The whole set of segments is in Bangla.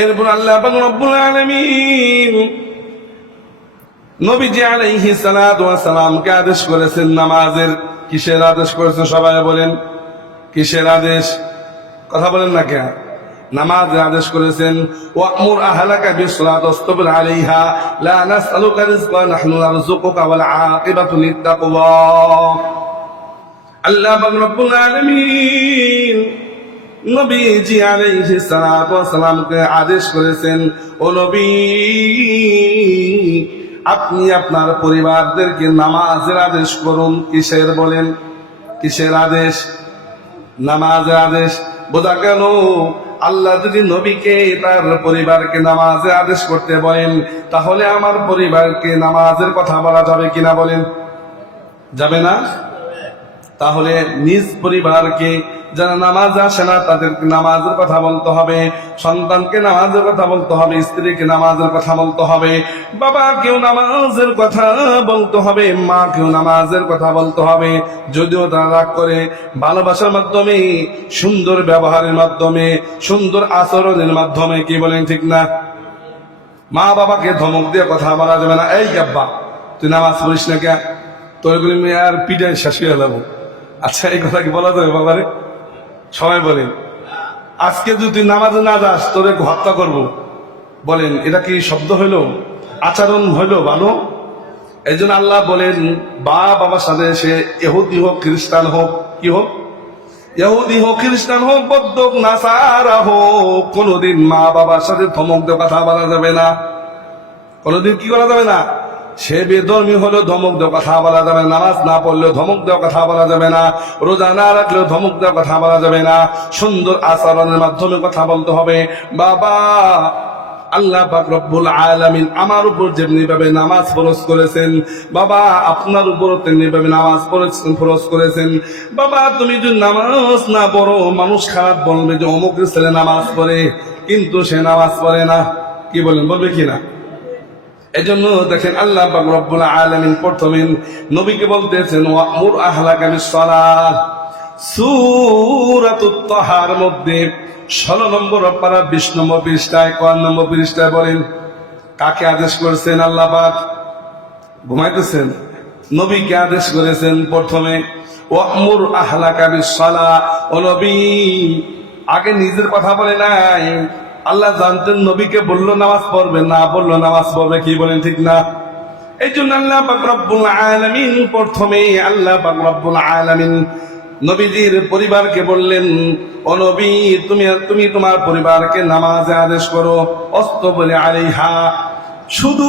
এরপর আল্লাহ রব্বুল আলামিন নবীজি আলাইহি সালামকে আদেশ করেছেন নামাজের। কিসের আদেশ করেছেন সবাই বলেন? কিসের আদেশ? কথা বলেন না কেন? নামাজের আদেশ করেছেন, ওয়ামুর আহলাকা বিসসালাত ওয়াসতাবির আলাইহা, লা নাসআলুকা রিজকান নাহনু নারযুকুকা ওয়াল আকিবাতু লিত্তাকওয়া। আল্লাহ পাক রব্বুল আলামিন নবীজি আলাইহি সালামকে আদেশ করেছেন, ও নবী, আপনি আপনার পরিবারদেরকে নামাজের আদেশ করুন। কিসের বলেন? কিসের আদেশ? নামাজের আদেশ। বোঝা গেল, আল্লাহ যদি নবীকে তার পরিবারকে নামাজে আদেশ করতে বলেন, তাহলে আমার পরিবারকে নামাজের কথা বলা যাবে কিনা বলেন? যাবে না? তাহলে নিজ পরিবারকে যারা নামাজ আসে না, তাদেরকে নামাজের কথা বলতে হবে। সন্তানকে নামাজের কথা বলতে হবে, স্ত্রীকে নামাজের কথা বলতে হবে বাবা কেউ নামাজের কথা বলতে হবে মা কেউ নামাজের কথা বলতে হবে। যদিও তারা রাগ করে, ভালোবাসার মাধ্যমে, সুন্দর ব্যবহারের মাধ্যমে, সুন্দর আচরণের মাধ্যমে, কি বলেন ঠিক না? মা বাবাকে ধমক দিয়ে কথা বলা যাবে না। এই আব্বা, তুই নামাজ পড়িস না কে তোর এগুলি মেয়ে আর পিটাই শেষ হয়ে যাব। আচ্ছা এই কথা কি বলা যাবে বাবারে? সবাই বলেন, আজকে যদি নামাজে না যাস, তোরে হত্যা করব। বলেন, এটা কি শব্দ হইল? আচরণ হইল ভালো? এই জন্য আল্লাহ বলেন, বা বাবার সাথে সে এহুদি হোক, খ্রিস্টান হোক, কি হোক? ইহুদি হোক, খ্রিস্টান হোক, বৌদ্ধ নাসারা হোক, কোনোদিন মা বাবার সাথে ধমক দিয়ে কথা বলা যাবে না। কোনোদিন কি করা যাবে না? সে বেধর্মী হলেও ধমক দেওয়া কথা বলা যাবে নামাজ না পড়লেও ধমক দেওয়া কথা বলা যাবে না, রোজা না রাখলেও ধমক দেওয়া কথা বলা যাবে না, সুন্দর আচরণের মাধ্যমে কথা বলতে হবে। বাবা, আল্লাহ পাক রব্বুল আলামিন আমার উপর যেমনি ভাবে নামাজ ফরজ করেছেন, বাবা, আপনার উপর তেমনি ভাবে নামাজ ফরজ করেছেন। বাবা, তুমি যদি নামাজ না পড়ো, মানুষ খারাপ বলবে যে অমুক ছেলে নামাজ পড়ে, কিন্তু সে নামাজ পড়ে না। কি বলেন, বলবে কি না? এজন্য দেখেন আল্লাহ রব্বুল আলামিন প্রথমে নবীকে বলতেছেন, ওয়ামুর আহলাকা বিসসালাত। সূরাতুত তাহার মধ্যে 16 নম্বর পারা 20 নম্বর পৃষ্ঠায় কোন নম্বর পৃষ্ঠায় বলেন, কাকে আদেশ করেছেন আল্লাহ পাক? ঘুমাইতেছেন। নবীকে আদেশ করেছেন প্রথমে, ওয়ামুর আহলাকা বিসসালাত। ও নবী আগে নিজের কথা বলে নাই আল্লাহ জানতেন নবীকে বলল নামাজ পড়বে, না বলল নামাজ পড়বে, কি বলেন ঠিক না? এই জন্য আল্লাহ পাক রব্বুল আলামিন প্রথমে আল্লাহ পাক রব্বুল আলামিন নবীজির পরিবারকে বললেন, ও নবী, তুমি তুমি তোমার পরিবারকে নামাজে আদেশ করো অস্ত বলে আলিহা শুধু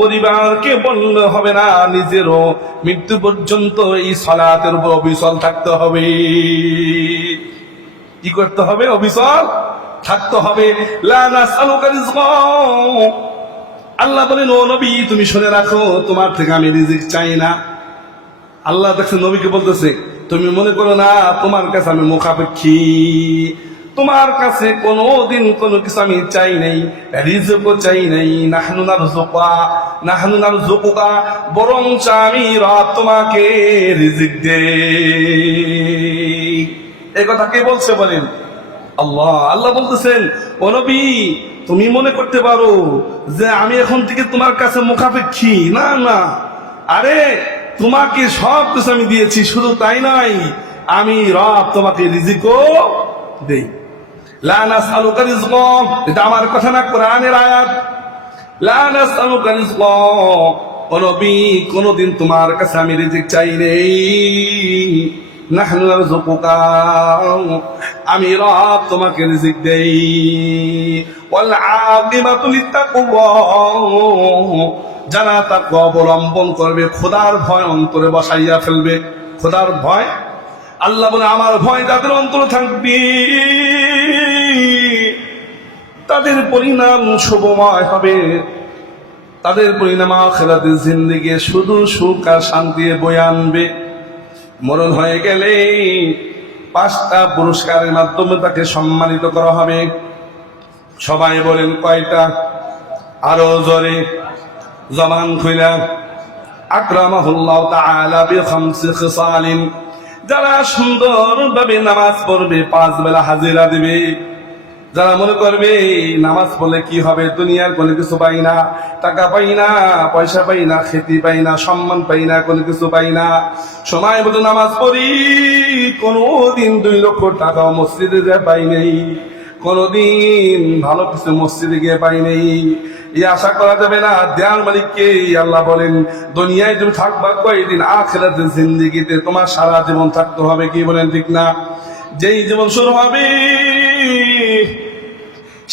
পরিবারকে বললে হবে না, নিজেরও মৃত্যু পর্যন্ত এই সলাতের উপর অবিচল থাকতে হবে। কি করতে হবে? অবিচল? থাকতে হবে। রিজকা। আল্লাহ বলেন, ও নবী, তুমি শুনে রাখো, তোমার থেকে আমি রিজিক চাই না। আল্লাহ দেখছে নবীকে বলতেছে, তুমি মনে করো না, তোমার কাছে আমি মুখাপেক্ষী। তোমার কাছে কোনো দিন কোনো কিছু আমি চাই নাই, রিজকও চাই নাই। নাহনু নার জোকা নাহনু নার জোকা বরং আমি রাত তোমাকে রিজিক দে এই কথা কে বলছে বলেন? আল্লাহ আল্লাহ বলতেছেন, ও নবী, তুমি মনে করতে পারো যে আমি এখন থেকে তোমার কাছে মুখাপেক্ষী। না না। আরে, তোমাকে সব কিছু আমি দিয়েছি, শুধু তাই নাই আমি রব তোমাকে রিজিকও দেই। এটা আমার কথা না তোমার কাছে আমি রিজিক চাই নেই। নাহনু নারযুকুকা আমি রব তোমাকে রিজিক দেই। ওয়াল আকিবাতু লিত্তাকওয়া যারা তাকে অবলম্বন করবে, খোদার ভয় অন্তরে বসাইয়া ফেলবে। খোদার ভয়? আল্লাহ বলে, আমার ভয় যাদের অন্তরে থাকবে, তাদের পরিণাম শুভময় হবে। তাদের পরিণাম আখেরাতের জিন্দিগি শুধু সুখ আর শান্তি বয়ে আনবে। মরণ হয়ে গেলে পাঁচটা পুরস্কারের মাধ্যমে তাকে সম্মানিত করা হবে। সবাই বলেন কয়টা? আরও জরে জবান খুইলা। আকরামাহুল্লাহ তাআলা ভাবে যারা সুন্দরভাবে নামাজ পড়বে, পাঁচ বেলা হাজিরা দিবে। যারা মনে করবে, নামাজ পড়লে কি হবে? দুনিয়ার কোনো কিছু পাই না, টাকা পাই না, পয়সা পাই না, খেতি পাই না, সম্মান পাই না, কোনো কিছু পাই না। সময় মতো নামাজ পড়ি কোনো দিন দুই লক্ষ টাকাও মসজিদে যে পাই নেই, কোনোদিন ভালো কিছু মসজিদে গিয়ে পাই নেই। এই আশা করা যাবে না, দেয়াল মালিককে আল্লাহ বলেন, দুনিয়ায় তুমি থাকবা কয়েকদিন আখেরাতে জিন্দিগিতে তোমার সারা জীবন থাকতে হবে, কি বলেন ঠিক না? যেই জীবন শুরু হবে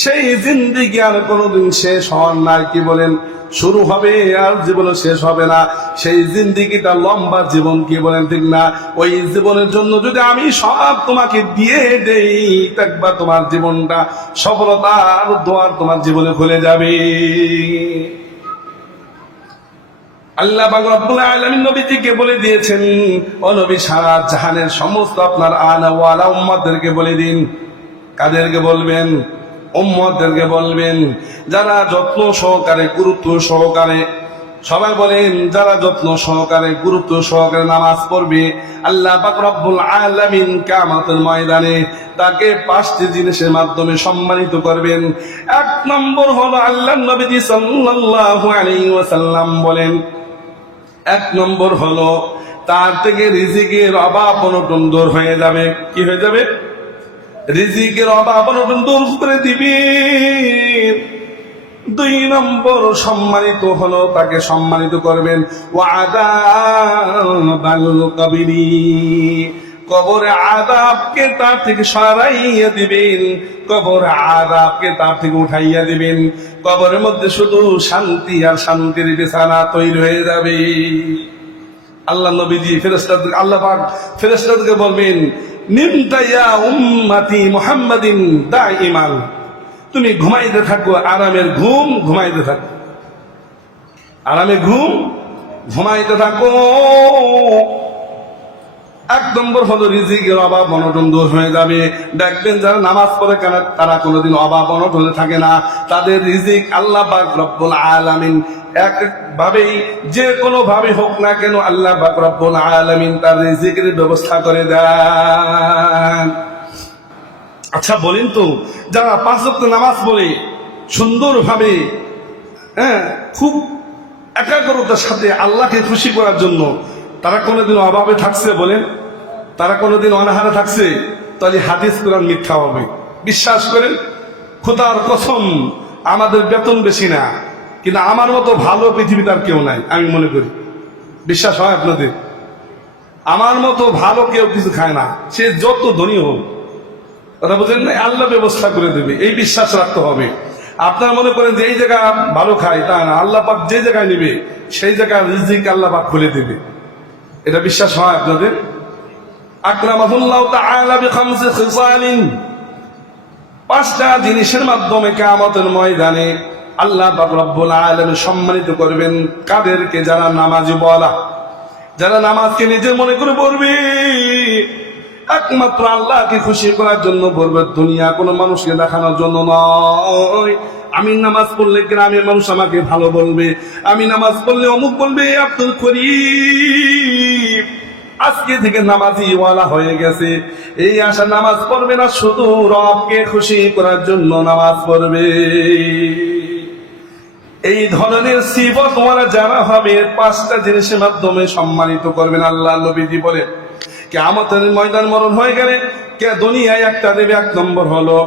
সেই জিন্দিগি আর কোনোদিন শেষ হওয়ার নাই কি বলেন? শুরু হবে আর জীবনে শেষ হবে না। সেই জিন্দিগিটা লম্বা জীবন কি বলেন ঠিক না? ওই জীবনের জন্য যদি আমি সব তোমাকে দিয়ে দেই, দেখবা তোমার জীবনটা সফলতার দোয়ার তোমার জীবনে খুলে যাবে। আল্লাহ নবীজিকে বলে দিয়েছেন, ও নবী, সারা জাহানের সমস্ত আপনার আনা ওয়ালা উম্মতদেরকে বলে দিন। কাদেরকে বলবেন? উম্মতদেরকে বলবেন, যারা যত্ন সহকারে, গুরুত্ব সহকারে, সবাই বলেন, যারা যত্ন সহকারে, গুরুত্ব সহকারে নামাজ পড়বে, আল্লাহ রব্বুল আলামিন কিয়ামতের ময়দানে তাকে পাঁচটি জিনিসের মাধ্যমে সম্মানিত করবেন। এক নম্বর হলো আল্লাহ নবীজি সাল্লাল্লাহু আলাইহি ওয়াসাল্লাম বলেন, এক নম্বর হলো তার থেকে রিজিকের অভাব অনটন দূর হয়ে যাবে। কি হয়ে যাবে? রিজিকের অভাব দূর করে দিবি দুই নম্বর সম্মানিত হলো তাকে সম্মানিত করবেন কবিরি। কবরে আদাবকে তার থেকে সরাইয়া দিবেন, কবরে আদাবকে তার থেকে উঠাইয়া দিবেন। কবরের মধ্যে শুধু শান্তি আর শান্তির বিছানা তৈরি হয়ে যাবে। আল্লাহ নবীজি ফেরেস্তাদ আল্লাহ ফেরেস্তাদকে বলবেন মুহাম্মাদিন দাইমান তুমি ঘুমাইতে থাকো আরামের ঘুম ঘুমাইতে থাকো। আরামে ঘুম ঘুমাইতে থাকো। এক নম্বর হলো রিজিকের অভাব অনটন দূর হয়ে যাবে। দেখবেন যারা নামাজ পড়ে কেন তারা কোনোদিন অভাব অনটনে থাকে না। তাদের রিজিক আল্লাহ রব্বুল আলামিন একভাবেই, যে কোনো ভাবে হোক না কেন আল্লাহ পাক রব্বুল আলামিন তার রিজিকের ব্যবস্থা করে দেন। আচ্ছা বলেন তো, যারা পাঁচ ওয়াক্ত নামাজ পড়ে, সুন্দরভাবে হ্যাঁ খুব একাগ্রতার সাথে আল্লাহকে খুশি করার জন্য তারা কোনোদিন অভাবে থাকছে বলেন তারা কোনোদিন অনাহারে থাকছে, তাহলে হাদিস কোরআন মিথ্যা হবে। বিশ্বাস করেন, খোদার কসম, আমাদের বেতন বেশি না, কিন্তু আমার মতো ভালো পৃথিবীতে আর কেউ নাই, আমি মনে করি। বিশ্বাস হয় আপনাদের? আমার মতো ভালো কেউ কিছু খায় না, সে যত ধনী হোক। কথা বলছেন না? আল্লাহ ব্যবস্থা করে দেবে, এই বিশ্বাস রাখতে হবে। আপনার মনে করেন যে এই জায়গা ভালো খায়, তা না, আল্লাহ পাক যে জায়গায় নেবে, সেই জায়গায় রিজিক আল্লাহ পাক খুলে দেবে। এটা বিশ্বাস হয় আপনাদের? আকরামাহুল্লাহ তাআলা বিখামসি খিসালিন পাঁচটা জিনিসের মাধ্যমে কিয়ামতের ময়দানে আল্লাহ পাক রব্বুল আলামিন সম্মানিত করবেন। কাদেরকে? যারা নামাজি বলা। যারা নামাজকে নিজের মনে করে পড়বে। একমাত্র আল্লাহকে খুশি করার জন্য পড়বে। দুনিয়া কোনো মানুষকে দেখানোর জন্য নয়। আমি নামাজ পড়লে গ্রামের মানুষ আমাকে ভালো বলবে। আমি নামাজ পড়লে অমুক বলবে আব্দুল করিম, আজকে থেকে নামাজি ওয়ালা হয়ে গেছে। এই আশা নামাজ পড়বে না, শুধু রবকে খুশি করার জন্য নামাজ পড়বে। এই ধরনের শিব তোমার যারা হবে পাঁচটা জিনিসের মাধ্যমে সম্মানিত করবেন আল্লাহ নবীজি বলে কে আমাদের ময়দান মরণ হয়ে গেলে কে দুনিয়ায় একটা দেবে, এক নম্বর হলো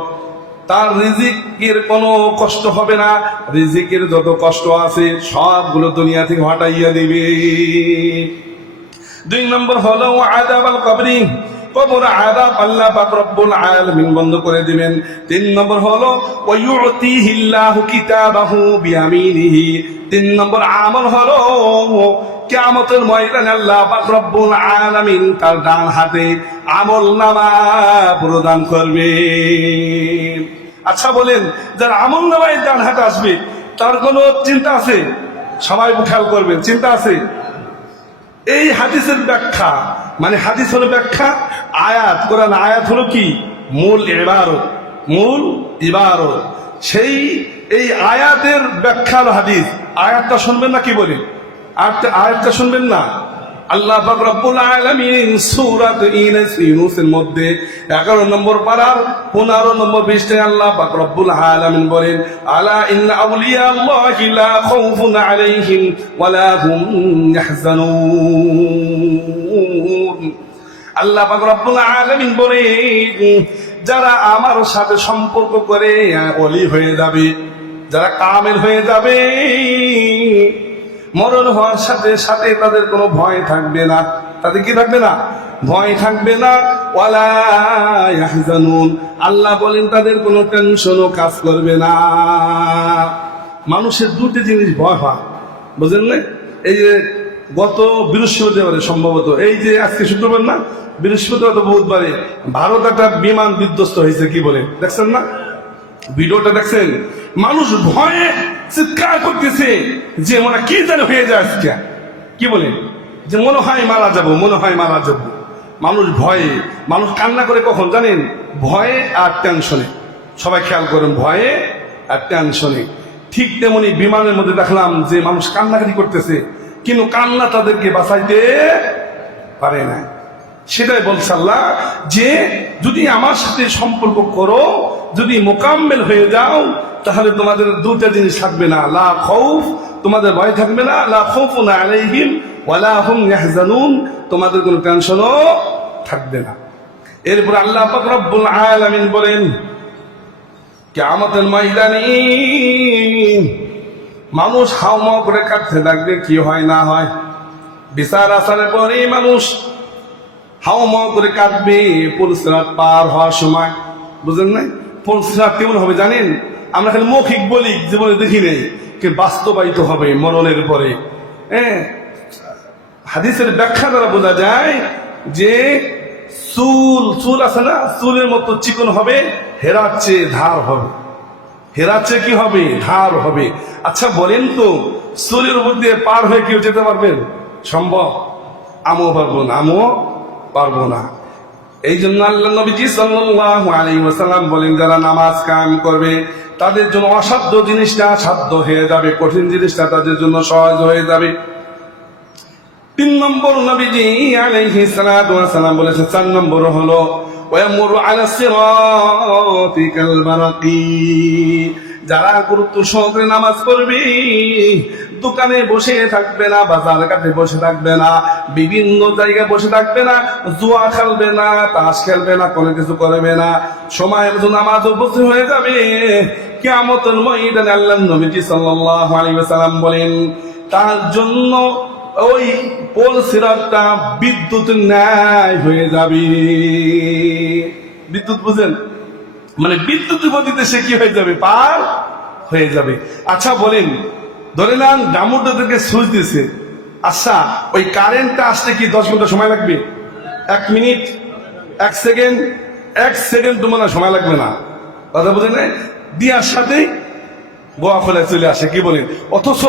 তার রিজিকের কোনো কষ্ট হবে না। রিজিকের যত কষ্ট আছে, সবগুলো দুনিয়া থেকে হটাইয়া দিবে। দুই নম্বর হলো আদাব আল কবরি। কবর আদাব আল্লাহ পাক রব্বুল আলামিন বন্ধ করে দিবেন। তিন নম্বর হলো ওয়ায়ুতিহিল্লাহু কিতাবাহু বিয়ামিনিহি। তিন নম্বর আমল হলো, কিয়ামতের ময়দানে আল্লাহ পাক রব্বুল আলামিন তার ডান হাতে আমল নামা প্রদান করবে। আচ্ছা বলেন, যার আমল নামায় ডান হাত আসবে, তার কোনো চিন্তা আছে? সবাই খেয়াল করবেন, চিন্তা আছে? এই হাদিসের ব্যাখ্যা মানে হাদিস হলো ব্যাখ্যা, আয়াত, কোরআন আয়াত হলো কি? মূল ইবারত মূল ইবারত। সেই, এই আয়াতের ব্যাখ্যা হলো হাদিস। আয়াতটা শুনবেন না কি বলি? আয়াতটা আয়াতটা শুনবেন না? আল্লাহ পাক রব্বুল আলামিন সূরাত ইউনূস ইউনূসের মধ্যে 11 নম্বর পারার 15 নম্বর পৃষ্ঠায় আল্লাহ পাক আলামিন বলেন, আলা ইন্না আউলিয়া আল্লাহি লা খাউফুন আলাইহিম ওয়ালা হুম ইয়াহজানুন। আল্লাহ পাক রব্বুল আলামিন বলেন, যারা আমার সাথে সম্পর্ক করে অলি হয়ে যাবে, যারা কামেল হয়ে যাবে মরণ হওয়ার সাথে সাথে তাদের কোনো ভয় থাকবে না। তাদের কি থাকবে না? ভয় থাকবে না। আল্লাহ বলেন, তাদের কোনো টেনশনও কাজ করবে না। মানুষের দুটি জিনিস ভয় হয়। বুঝলেন না? এই যে গত বৃহস্পতিবারে সম্ভবত, এই যে আজকে শুক্রবার না, বৃহস্পতিবার তো বুধবারে, ভারত একটা বিমান বিধ্বস্ত হয়েছে কি বলে? দেখছেন না? ভিডিওটা দেখছেন? মানুষ ভয়ে চিৎকার করতেছে যে হয় কি যেন হয়ে যায় আজকে। কি বলে? যে মনে হয় মারা যাব, মনে হয় মারা যাব। মানুষ ভয়ে, মানুষ কান্না করে কখন জানেন? ভয়ে আর টেনশনে সবাই খেয়াল করেন, ভয়ে আর টেনশনে ঠিক তেমনি বিমানের মধ্যে দেখলাম যে মানুষ কান্নাকাটি করতেছে, কিন্তু কান্না তাদেরকে বাঁচাইতে পারে না সেটাই বলছে আল্লাহ যে যদি আমার সাথে সম্পর্ক করো, যদি মোকাম্মেল হয়ে যাও, তাহলে তোমাদের দুটা জিনিস থাকবে না। লা খৌফ, তোমাদের ভয় থাকবে না। লা খৌফ না আলাইহিম তোমাদের কোনো টেনশনও থাকবে না। এরপর আল্লাহ রব্বুল আলামিন বলেন, কিয়ামতের ময়দানে মানুষ হাওমা করে কাটতে থাকবে, কি হয় না হয়। বিচার আসারের পরে মানুষ হাওমা করে কাটবে পুলসরাত পার হওয়ার সময়। বুঝলেন না পুলসরাত কেমন হবে জানেন? আমরা খালি মৌখিক বলি, জীবনে দেখি নেই বাস্তবায়িত হবে মরণের পরে। হ্যাঁ হাদিসের ব্যাখ্যা দ্বারা বোঝা যায় যে চুল চুল আছে না? চুলের মতো চিকন হবে, হেরার চেয়ে ধার হবে। হেরার চেয়ে কি হবে? ধার হবে। আচ্ছা বলেন তো, চুলের উপর দিয়ে পার হয়ে কেউ যেতে পারবেন? সম্ভব। আমও পারব না। আমও পারব না। এই জন্য আল্লাহ নবীজি আলাইহি ওয়াসাল্লাম বলেন, যারা নামাজ কায়েম করবে, তাদের জন্য অসাধ্য জিনিসটা সাধ্য হয়ে যাবে, কঠিন জিনিসটা তাদের জন্য সহজ হয়ে যাবে। তিন নম্বর নবীজি আলাইহি ওয়াসালাম বলেছে চার নম্বর হলো আলা যারা গুরুত্ব সহকারে নামাজ পড়বে দোকানে বসে থাকবে না, বাজার কাটে বসে থাকবে না, বিভিন্ন জায়গায় বসে থাকবে না, জুয়া খেলবে না, তাস খেলবে না, কোনো কিছু করবে না। সময় মতো নামাজ উপস্থিত হয়ে যাবে। কেমতের ময়দানে আল্লাহ নবীজি সাল্লাল্লাহু আলাইহি ওয়াসাল্লাম বলেন, তার জন্য ওই পোল সিরাতটা বিদ্যুৎ ন্যায় হয়ে যাবে। বিদ্যুৎ বুঝেন? মানে বিদ্যুৎ গতিতে সে কি হয়ে যাবে? পার হয়ে যাবে। আচ্ছা বলেন ধরে নেন ডামুরটা থেকে সুইচ দিছে। আচ্ছা ওই কারেন্টটা আসতে কি দশ মিনিট সময় লাগবে? এক মিনিট, এক সেকেন্ড এক সেকেন্ড তোমার সময় লাগবে না। কথা বুঝে দিয়ার সাথেই গোয়া খোলা চলে আসে, কি বলেন? অথচ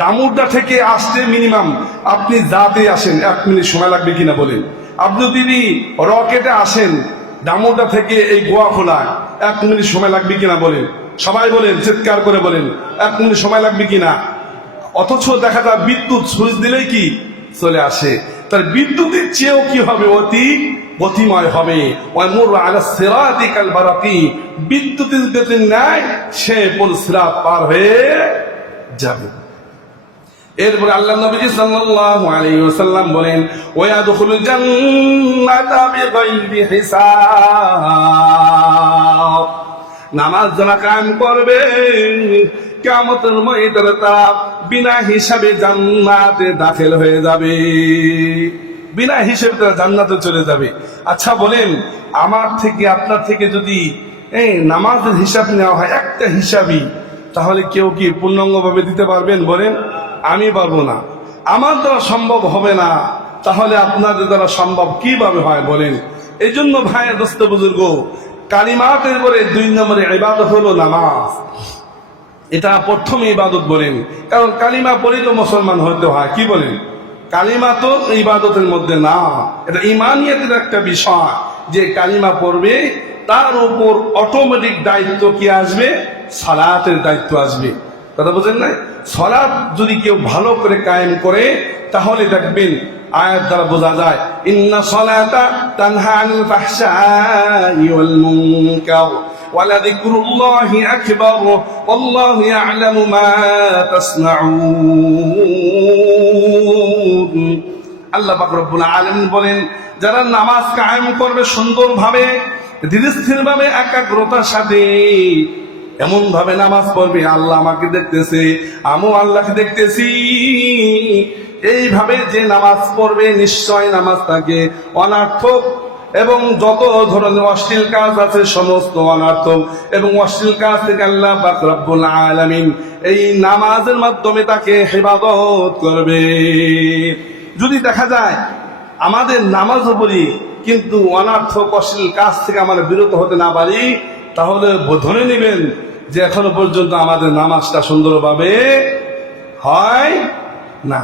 ডামুরটা থেকে আসতে মিনিমাম আপনি যাতে আসেন, এক মিনিট সময় লাগবে কিনা বলেন? আপনি যদি রকেটে আসেন ডামুরটা থেকে এই গোয়া খোলা এক মিনিট সময় লাগবে কিনা বলেন? সবাই বলেন, চিৎকার করে বলেন, এক মিনিট সময় লাগবে কিনা? অথচ দেখা যায় বিদ্যুৎ সুইচ দিলেই কি চলে আসে। তার বিদ্যুতের চেয়েও কি হবে? অতি গতিময় হবে। বিদ্যুতের গতি নাই সে পুল সিরাত পার হয়ে যাবে। এরপরে আল্লাহ নবীজি সাল্লাল্লাহু আলাইহি ওয়াসাল্লাম বলেন ওয়াদখুলুল জান্নাতা বিগাইরি হিসাব। নামাজ যারা কায়েম করবে, কিয়ামতের ময়দানে তারা বিনা হিসাবে জান্নাতে দাখিল হয়ে যাবে। বিনা হিসেবে তারা জান্নাতে চলে যাবে। আচ্ছা বলেন, আমার থেকে, আপনার থেকে যদি এই নামাজের হিসাব নেওয়া হয়, একটা হিসাবই, তাহলে কেউ কি পূর্ণাঙ্গভাবে দিতে পারবেন? বলেন, আমি পারব না। আমার দ্বারা সম্ভব হবে না। তাহলে আপনাদের দ্বারা সম্ভব কীভাবে হয়? বলেন। এই জন্য ভাইয়ের দোস্ত বুজুর্গ কালিমাতের পরে দুই নম্বরে ইবাদত হলো নামাজ। এটা প্রথম ইবাদত বলেন। কারণ কালিমা পড়ে তো মুসলমান হতে হয়। কি বলেন? কালিমা তো ইবাদতের মধ্যে না। এটা ইমানিয়াতের একটা বিষয় যে কালিমা পড়বে, তার উপর অটোমেটিক দায়িত্ব কি আসবে? সালাতের দায়িত্ব আসবে। কথা বোঝেন না সলাৎ যদি কেউ ভালো করে কায়েম করে, তাহলে দেখবেন আয়াত দ্বারা বোঝা যায় ইন্না সলাতা তানহা আনিল ফাহশাই ওয়াল মুনকার ولذكر الله أكبر والله يعلم ما تصنعون আল্লাহ পাক রব্বুল আলামিন বলেন যারা নামাজ কায়েম করবে সুন্দরভাবে ধীরস্থির ভাবে একাগ্রতার সাথে এমন ভাবে নামাজ পড়বে আল্লাহ আমাকে দেখতেছে আমিও আল্লাহকে দেখতেছি এইভাবে যে নামাজ পড়বে নিশ্চয় নামাজ তাকে অনার্থক এবং যত ধরনের অশ্লীল কাজ আছে সমস্ত অনার্থক এবং অশ্লীল কাজ থেকে আল্লাহ আলামিন এই নামাজের মাধ্যমে তাকে হেফাজত করবে। যদি দেখা যায় আমাদের নামাজ পড়ি কিন্তু অনার্থক অশ্লীল কাজ থেকে আমরা বিরত হতে না পারি, তাহলে ধরে নেবেন যে এখনও পর্যন্ত আমাদের নামাজটা সুন্দরভাবে হয় না।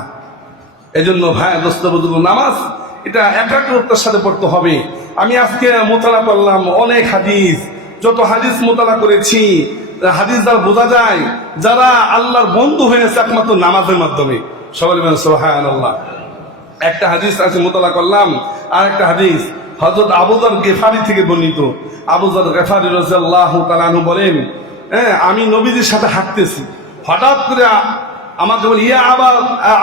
এজন্য ভাই, দোস্ত নামাজ, এটা একাগ্রতার সাথে পড়তে হবে। আমি আজকে মোতালা করলাম অনেক হাদিস। যত হাদিস মোতালা করেছি, হাদিস দ্বারা বোঝা যায় যারা আল্লাহর বন্ধু হয়েছে একমাত্র নামাজের মাধ্যমে। সবাই সোহান আল্লাহ একটা হাদিস আছে মোতালা করলাম আর একটা হাদিস হজরত আবুদর গেফারি থেকে বর্ণিত। আবুদর গেফারি তালানু বলেন হ্যাঁ আমি নবীদের সাথে হাঁটতেছি। হঠাৎ করে আমাকে বলি ইয়া আবার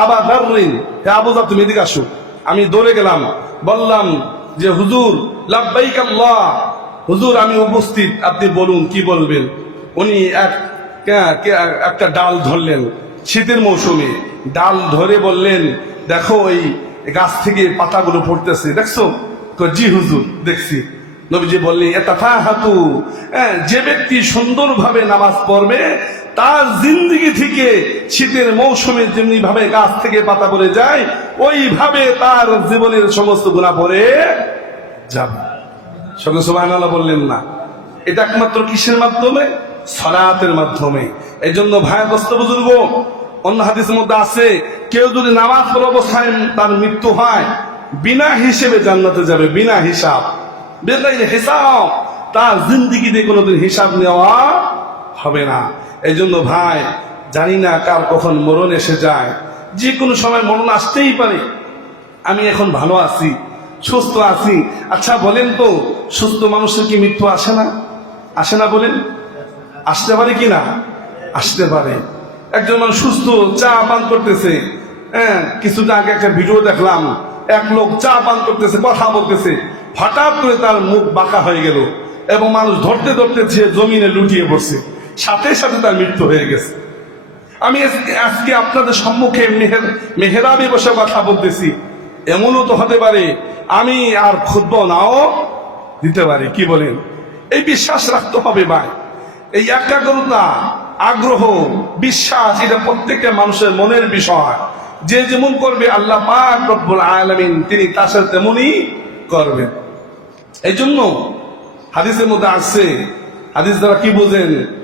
আবার দারিন হে আবুদর তুমি এদিকে আসো। আমি দৌড়ে গেলাম। বললাম যে, হুজুর, লাব্বাইক আল্লাহ। হুজুর, আমি উপস্থিত। আপনি বলুন, কি বলবেন? উনি এক একটা ডাল ধরলেন শীতের মৌসুমে। ডাল ধরে বললেন, দেখো, এই গাছ থেকে পাতাগুলো পড়তেছে, দেখছ? জি হুজুর, দেখছি। নবীজি বললেন এটা হাতু যে ব্যক্তি সুন্দরভাবে নামাজ পড়বে তার জিন্দগি থেকে শীতের মৌসুমে যেমনি ভাবে গাছ থেকে পাতা পড়ে যায়, ওইভাবে তার জীবনের সমস্ত গুণা পড়ে যাবে। সঙ্গে সুবাহ বললেন, না, এটা একমাত্র কিসের মাধ্যমে? সলাতের মাধ্যমে। এই জন্য ভায়াগ্রস্ত বুজুর্গ, অন্য হাদিসের মধ্যে আছে, কেউ যদি নামাজ পড়া অবস্থায় তার মৃত্যু হয়, বিনা হিসেবে জান্নাতে যাবে, বিনা হিসাব। হিসাব, তার জিন্দিগিতে কোনোদিন হিসাব নেওয়া হবে না। এই জন্য ভাই, জানি না কার কখন মরণ এসে যায়। যে কোনো সময় মরণ আসতেই পারে। আমি এখন ভালো আছি, সুস্থ আছি। আচ্ছা বলেন তো, সুস্থ মানুষের কি মৃত্যু আসে না? আসে না বলেন? আসতে পারে কি না? আসতে পারে। একজন মানুষ সুস্থ, চা পান করতেছে। হ্যাঁ কিছুদিন আগে একটা ভিডিও দেখলাম। এক লোক চা পান করতেছে, কথা বলতেছে। হঠাৎ করে তার মুখ বাঁকা হয়ে গেল এবং মানুষ ধরতে ধরতে সে জমিনে লুটিয়ে পড়ছে। সাথে সাথে তার মৃত্যু হয়ে গেছে। আমি আজকে- আপনাদের সম্মুখে মেহের মেহেরাবে বসে কথা বলতেছি। এমনও তো হতে পারে আমি আর খুদ্ নাও দিতে পারি, কি বলেন? এই বিশ্বাস রাখতে হবে ভাই। এই একাগ্রতা, আগ্রহ, বিশ্বাস, এটা প্রত্যেকটা মানুষের মনের বিষয়। যে যেমন করবে আল্লাহ পাক আলামিন, তিনি তার সাথে তেমনই করবেন। এই জন্য হাদিসের মধ্যে আসছে, হাদিস দ্বারা কি বোঝেন?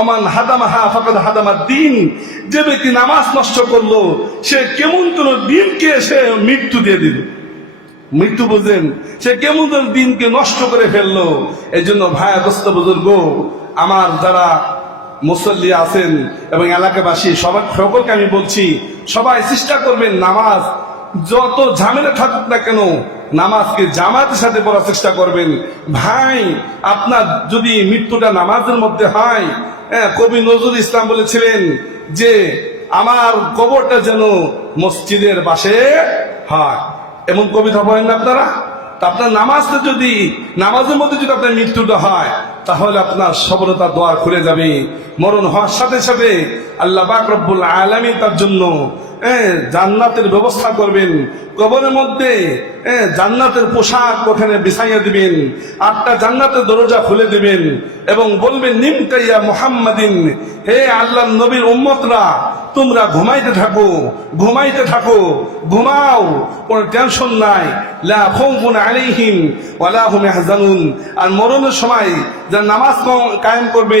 অমান হাদামাহা ফাকাদ হাদামাদ দিন। যে ব্যক্তি নামাজ নষ্ট করল, সে কেমন যেন দিনকে সে মৃত্যু দিয়ে দিল। মৃত্যু বুঝেন সে কেমন দিনকে নষ্ট করে ফেলল। এই জন্য ভায়া দোস্ত বুজুর্গ, আমার যারা মুসল্লি আছেন এবং এলাকাবাসী সবার সকলকে আমি বলছি, সবাই চেষ্টা করবেন নামাজ। যত ঝামেলা থাকুক না কেন, নামাজকে জামাতের সাথে পড়ার চেষ্টা করবেন। ভাই, আপনার যদি মৃত্যুটা নামাজের মধ্যে হ্যাঁ কবি নজরুল ইসলাম বলেছিলেন যে, আমার কবরটা যেন মসজিদের পাশে হয়। এমন কবিতা পড়েন না আপনারা? আপনার নামাজটা যদি, নামাজের মধ্যে যদি আপনার মৃত্যুটা হয়, তাহলে আপনার সফলতা দোয়ার খুলে যাবে। মরণ হওয়ার সাথে সাথে আল্লাহ বাকরবুল আলমী তার জন্য জান্নাতের ব্যবস্থা করবেন। কবরের মধ্যে জান্নাতের পোশাক ওখানে বিছাইয়া দিবেন। আটটা জান্নাতের দরজা খুলে দিবেন এবং বলবেন নিমকাইয়া মুহাম্মাদিন, হে আল্লাহ নবীর উম্মতরা, তোমরা ঘুমাইতে থাকো ঘুমাইতে থাকো, ঘুমাও, কোনো টেনশন নাই। লা খাউফুন আলাইহিম ওয়ালা হুম ইয়াহজানুন। আর মরণের সময় যারা নামাজ কায়েম করবে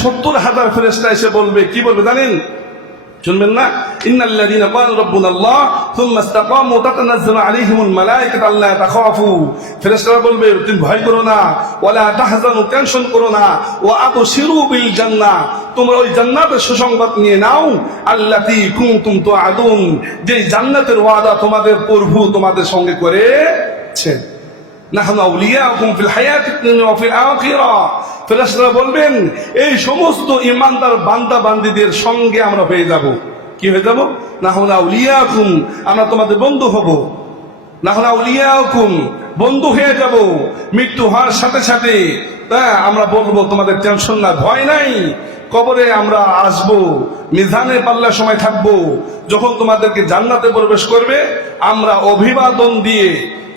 সত্তর হাজার ফেরেস্তা এসে বলবে, কি বলবে জানেন? শুনবেন না? ইন্নাল্লাযীনা ক্বালু রাব্বুনাল্লাহ থুম্মা ইসতাকামু তাতানাজ্জালু আলাইহিমুল মালায়েকাতু আল্লা তাখাফু। ফেরেশতারা বলবে, তুমি ভয় করো না। ওয়ালা তাহজানু, টেনশন করো না। ওয়া আবশিরু বিল জান্নাহ তোমরা ওই জান্নাতের সুসংবাদ নিয়ে নাও। আল্লাতী কুনতুম তুআদুন। যে জান্নাতের ওয়াদা তোমাদের প্রভু তোমাদের সঙ্গে করেছেন নাহনু আউলিয়াকুম ফিল হায়াতিদ দুনিয়া ওয়া ফিল আখিরা। ফেরেশতারা বলবেন, এই সমস্ত ইমানদার বান্দা বান্দিদের সঙ্গে আমরা হয়ে যাব। কি হয়ে যাব? উলিয়া হুম আমরা তোমাদের বন্ধু হব। না হলে উলিয়া হুম বন্ধু হয়ে যাব। মৃত্যু হওয়ার সাথে সাথে আমরা বলব, তোমাদের টেনশন না ভয় নাই। কবরে আমরা আসব, মিজানে পাল্লার সময় থাকব, যখন তোমাদেরকে জান্নাতে প্রবেশ করবে, আমরা অভিবাদন দিয়ে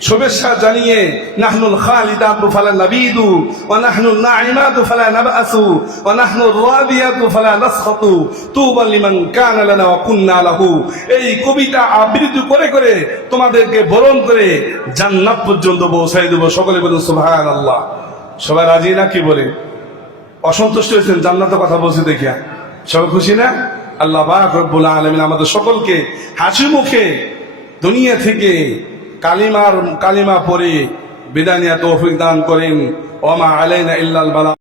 শুভেচ্ছা জানিয়ে নাহনুল খালিদাতু ফালা নাবিদু, ওয়া নাহনুল নাইমাতু ফালা নাবআসু ওয়া নাহনুর রাদিয়াতু ফালা নাসখাতু, তুবা লিমান কানা লানা ওয়া কুন্না লাহু। এই কবিতা আবৃত্তি করে করে তোমাদেরকে বরণ করে জান্নাত পর্যন্ত পৌঁছাই দেব। সকলে বলুন সুবহানাল্লাহ। সবাই রাজি না কি বলে? অসন্তুষ্ট হয়েছেন, জান্নাতের কথা বলছি দেখিয়া। সব খুশি না? আল্লাহ রব্বুল আলমিন আমাদের সকলকে হাসি মুখে দুনিয়া থেকে কালিমার কালিমা পরে বিদানিয়া তৌফিক দান করেন। ওমা আলাইনা ইল্লাল বালা